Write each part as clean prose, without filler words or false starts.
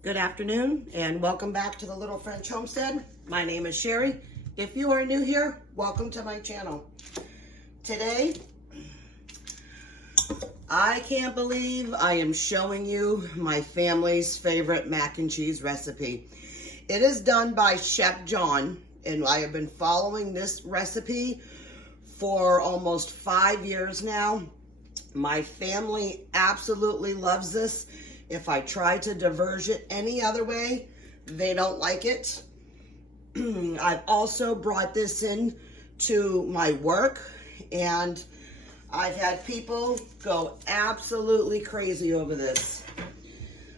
Good afternoon and welcome back to the Little French Homestead. My name is Sherry. If you are new here, welcome to my channel. Today, I can't believe I am showing you my family's favorite mac and cheese recipe. It is done by Chef John, and I have been following this recipe for almost 5 years now. My family absolutely loves this. If I try to diverge it any other way, they don't like it. I've also brought this in to my work, and I've had people go absolutely crazy over this.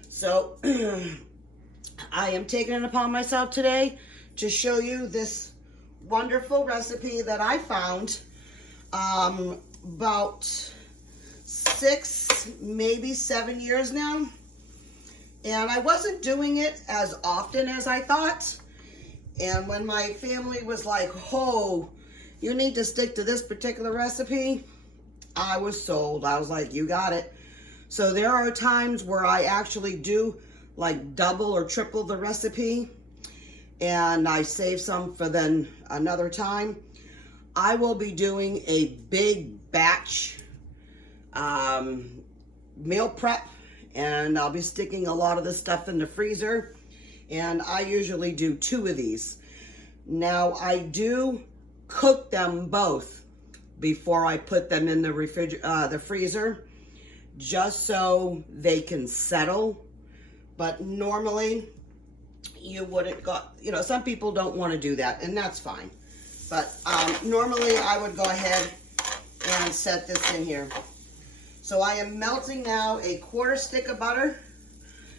So I am taking it upon myself today to show you this wonderful recipe that I found about 6, maybe 7 years now. And I wasn't doing it as often as I thought. And when my family was like, oh, you need to stick to this particular recipe, I was sold. I was like, you got it. So there are times where I actually do like double or triple the recipe, and I save some for then another time. I will be doing a big batch meal prep, and I'll be sticking a lot of this stuff in the freezer, and I usually do 2 of these. Now I do cook them both before I put them in the freezer, just so they can settle. But normally you wouldn't go, some people don't want to do that, and that's fine. But normally I would go ahead and set this in here. So I am melting now a 1/4 stick of butter.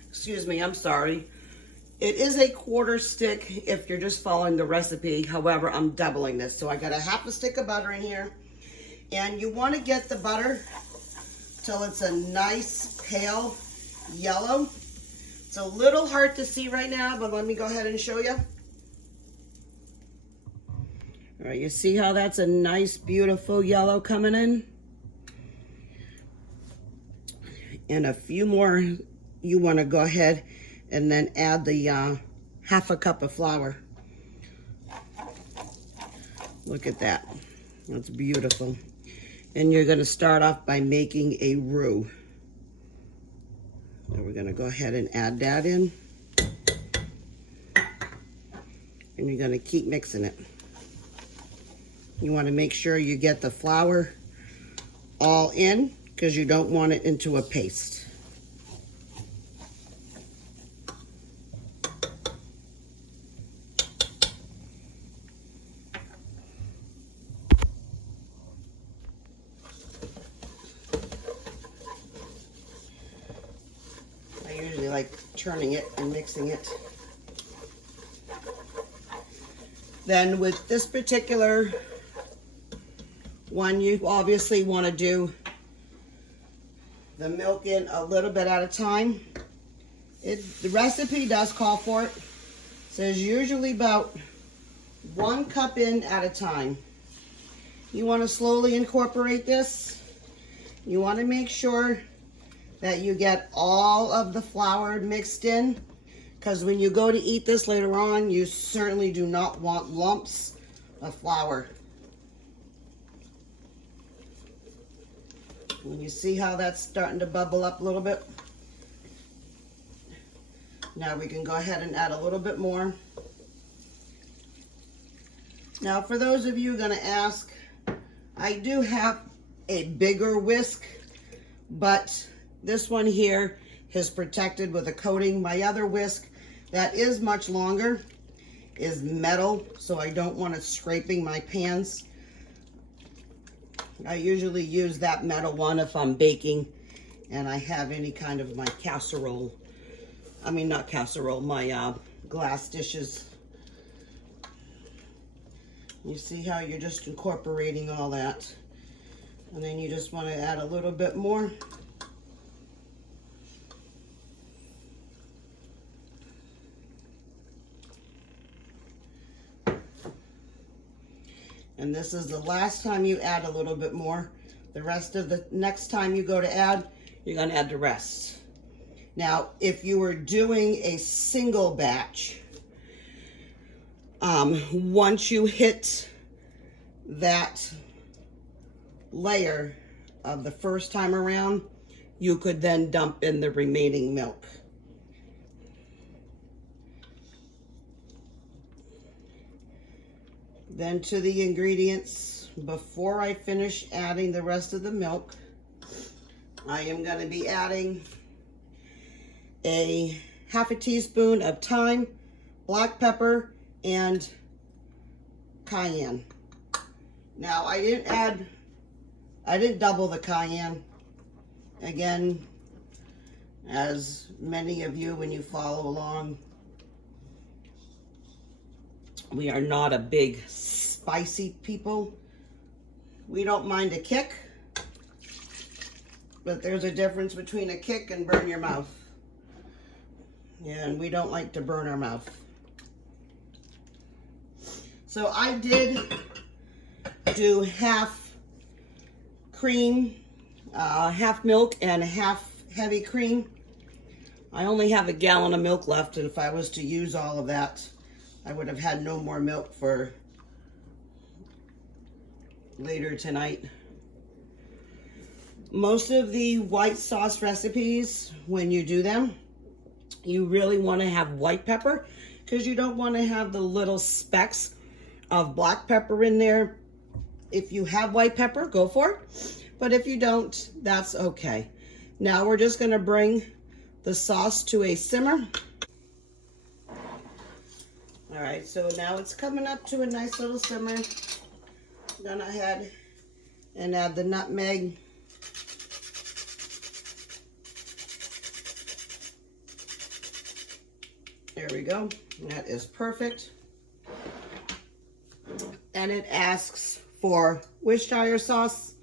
Excuse me, I'm sorry. It is a 1/4 stick if you're just following the recipe. However, I'm doubling this. So I got a 1/2 stick of butter in here. And you want to get the butter till it's a nice pale yellow. It's a little hard to see right now, but let me go ahead and show you. All right, you see how that's a nice, beautiful yellow coming in? And a few more, you want to go ahead and then add the 1/2 cup of flour. Look at that. That's beautiful. And you're going to start off by making a roux. So we're going to go ahead and add that in. And you're going to keep mixing it. You want to make sure you get the flour all in, because you don't want it into a paste. I usually like turning it and mixing it. Then with this particular one, you obviously want to do the milk in a little bit at a time. The recipe does call for it. It says usually about 1 cup in at a time. You want to slowly incorporate this. You want to make sure that you get all of the flour mixed in, because when you go to eat this later on, you certainly do not want lumps of flour. And you see how that's starting to bubble up a little bit? Now we can go ahead and add a little bit more. Now for those of you going to ask, I do have a bigger whisk, but this one here is protected with a coating. My other whisk that is much longer is metal, so I don't want it scraping my pans. I usually use that metal one if I'm baking and I have any kind of my casserole. I mean, not casserole, my glass dishes. You see how you're just incorporating all that. And then you just want to add a little bit more. And this is the last time you add a little bit more. The rest of the next time you go to add, you're going to add the rest. Now, if you were doing a single batch, once you hit that layer of the first time around, you could then dump in the remaining milk. Then to the ingredients, before I finish adding the rest of the milk, I am going to be adding a half a teaspoon of thyme, black pepper, and cayenne. Now I didn't double the cayenne. Again, as many of you, when you follow along, we are not a big spicy people. We don't mind a kick, but there's a difference between a kick and burn your mouth. And we don't like to burn our mouth. So I did do half cream, half milk and half heavy cream. I only have a gallon of milk left, and if I was to use all of that, I would have had no more milk for later tonight. Most of the white sauce recipes, when you do them, you really want to have white pepper because you don't want to have the little specks of black pepper in there. If you have white pepper, go for it. But if you don't, that's okay. Now we're just going to bring the sauce to a simmer. All right, so now it's coming up to a nice little simmer. I'm gonna ahead and add the nutmeg. There we go. That is perfect. And it asks for Worcestershire sauce.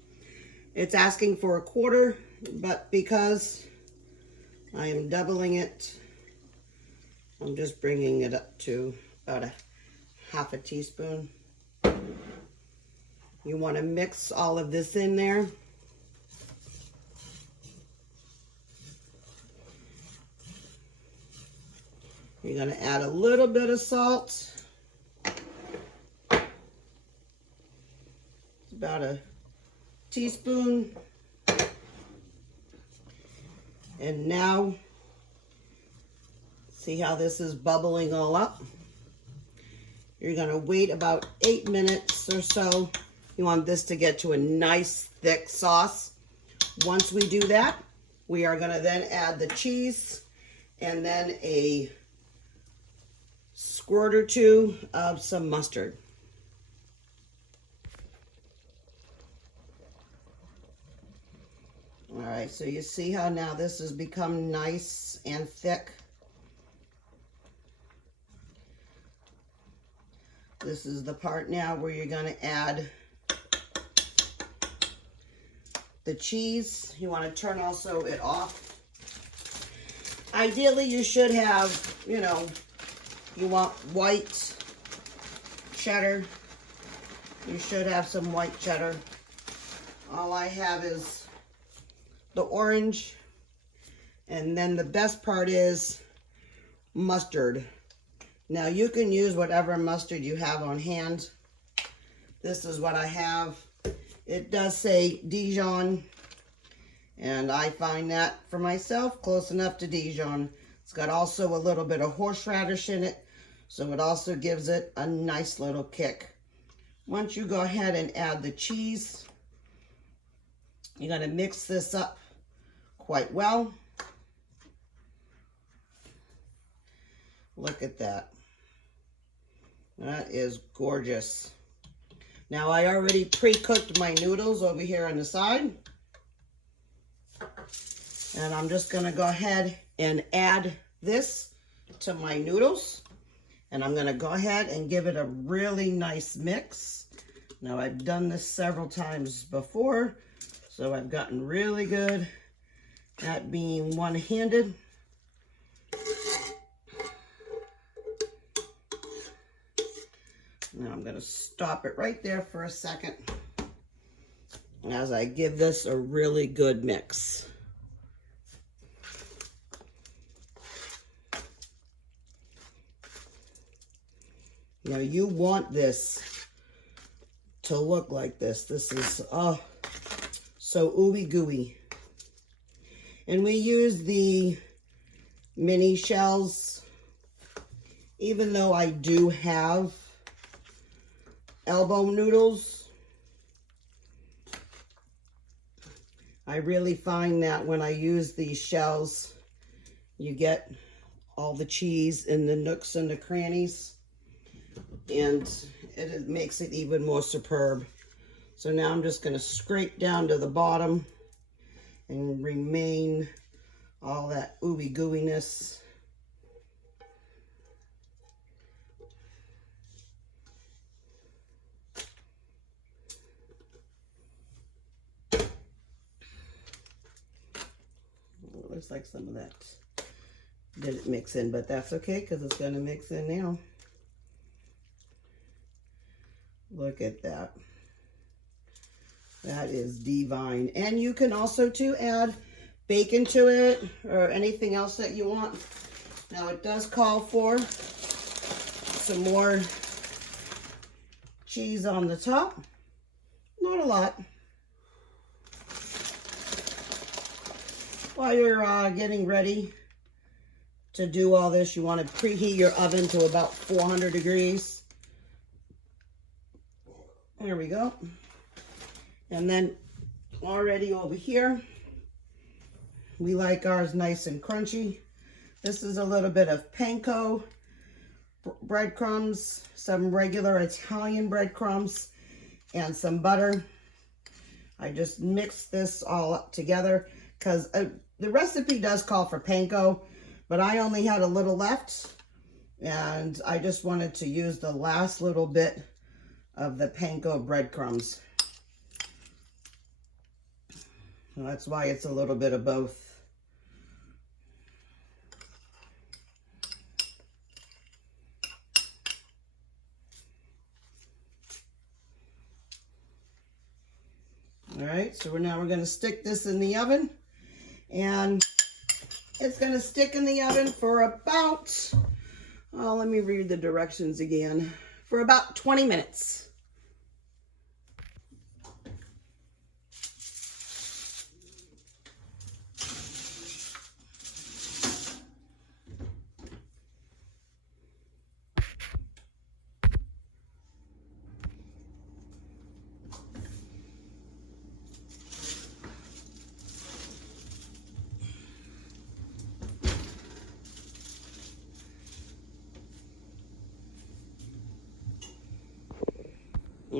It's asking for a quarter, but because I am doubling it, I'm just bringing it up to about a half a teaspoon. You want to mix all of this in there. You're going to add a little bit of salt. It's about a teaspoon. And now, see how this is bubbling all up? You're going to wait about 8 minutes or so. You want this to get to a nice thick sauce. Once we do that, we are going to then add the cheese and then a squirt or two of some mustard. All right, so you see how now this has become nice and thick. This is the part now where you're going to add the cheese. You want to turn also it off. Ideally, you should have, you want white cheddar. You should have some white cheddar. All I have is the orange. And then the best part is mustard. Now you can use whatever mustard you have on hand. This is what I have. It does say Dijon, and I find that for myself close enough to Dijon. It's got also a little bit of horseradish in it, so it also gives it a nice little kick. Once you go ahead and add the cheese, you're going to mix this up quite well. Look at that. That is gorgeous. Now I already pre-cooked my noodles over here on the side. And I'm just going to go ahead and add this to my noodles. And I'm going to go ahead and give it a really nice mix. Now I've done this several times before, so I've gotten really good at being one-handed. Now I'm going to stop it right there for a second as I give this a really good mix. Now you want this to look like this. This is so ooey gooey. And we use the mini shells, even though I do have elbow noodles. I really find that when I use these shells, you get all the cheese in the nooks and the crannies, and it makes it even more superb. So now I'm just going to scrape down to the bottom and remain all that ooey gooiness. Looks like some of that didn't mix in, but that's okay because it's going to mix in now. Look at that. That is divine. And you can also too add bacon to it or anything else that you want. Now it does call for some more cheese on the top. Not a lot. While you're getting ready to do all this, you want to preheat your oven to about 400 degrees. There we go. And then already over here, we like ours nice and crunchy. This is a little bit of panko breadcrumbs, some regular Italian breadcrumbs, and some butter. I just mixed this all up together because the recipe does call for panko, but I only had a little left, and I just wanted to use the last little bit of the panko breadcrumbs. So that's why it's a little bit of both. All right, so we're going to stick this in the oven, and it's going to stick in the oven for about, let me read the directions again, for about 20 minutes.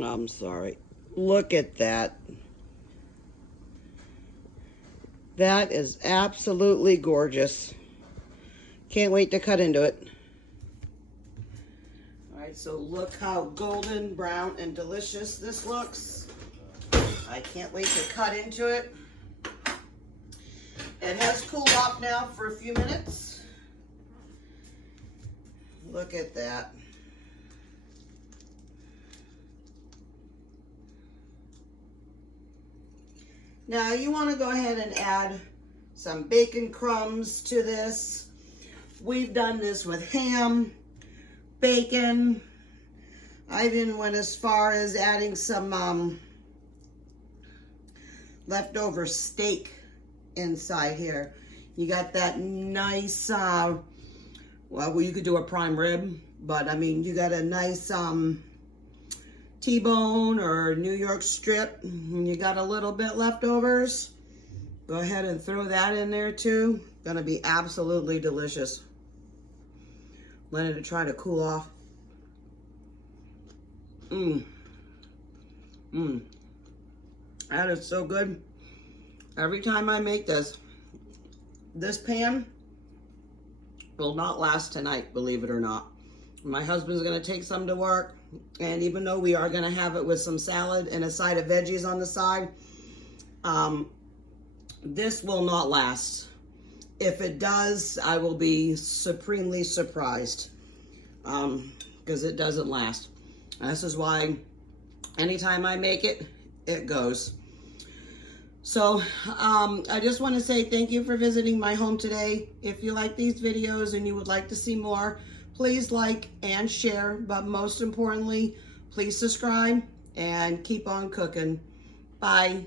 I'm sorry. Look at that. That is absolutely gorgeous. Can't wait to cut into it. All right, so look how golden, brown, and delicious this looks. I can't wait to cut into it. It has cooled off now for a few minutes. Look at that. Now you want to go ahead and add some bacon crumbs to this. We've done this with ham, bacon. I even went as far as adding some leftover steak inside here. You got that nice, well, you could do a prime rib, but I mean, you got a nice T-bone or New York strip, and you got a little bit leftovers. Go ahead and throw that in there too. Gonna be absolutely delicious. Let it try to cool off. That is so good. Every time I make this pan will not last tonight, believe it or not. My husband's gonna take some to work, and even though we are gonna have it with some salad and a side of veggies on the side, this will not last. If it does, I will be supremely surprised, because it doesn't last. And this is why anytime I make it, it goes. So I just want to say thank you for visiting my home today. If you like these videos and you would like to see more, please like and share, but most importantly, please subscribe and keep on cooking. Bye.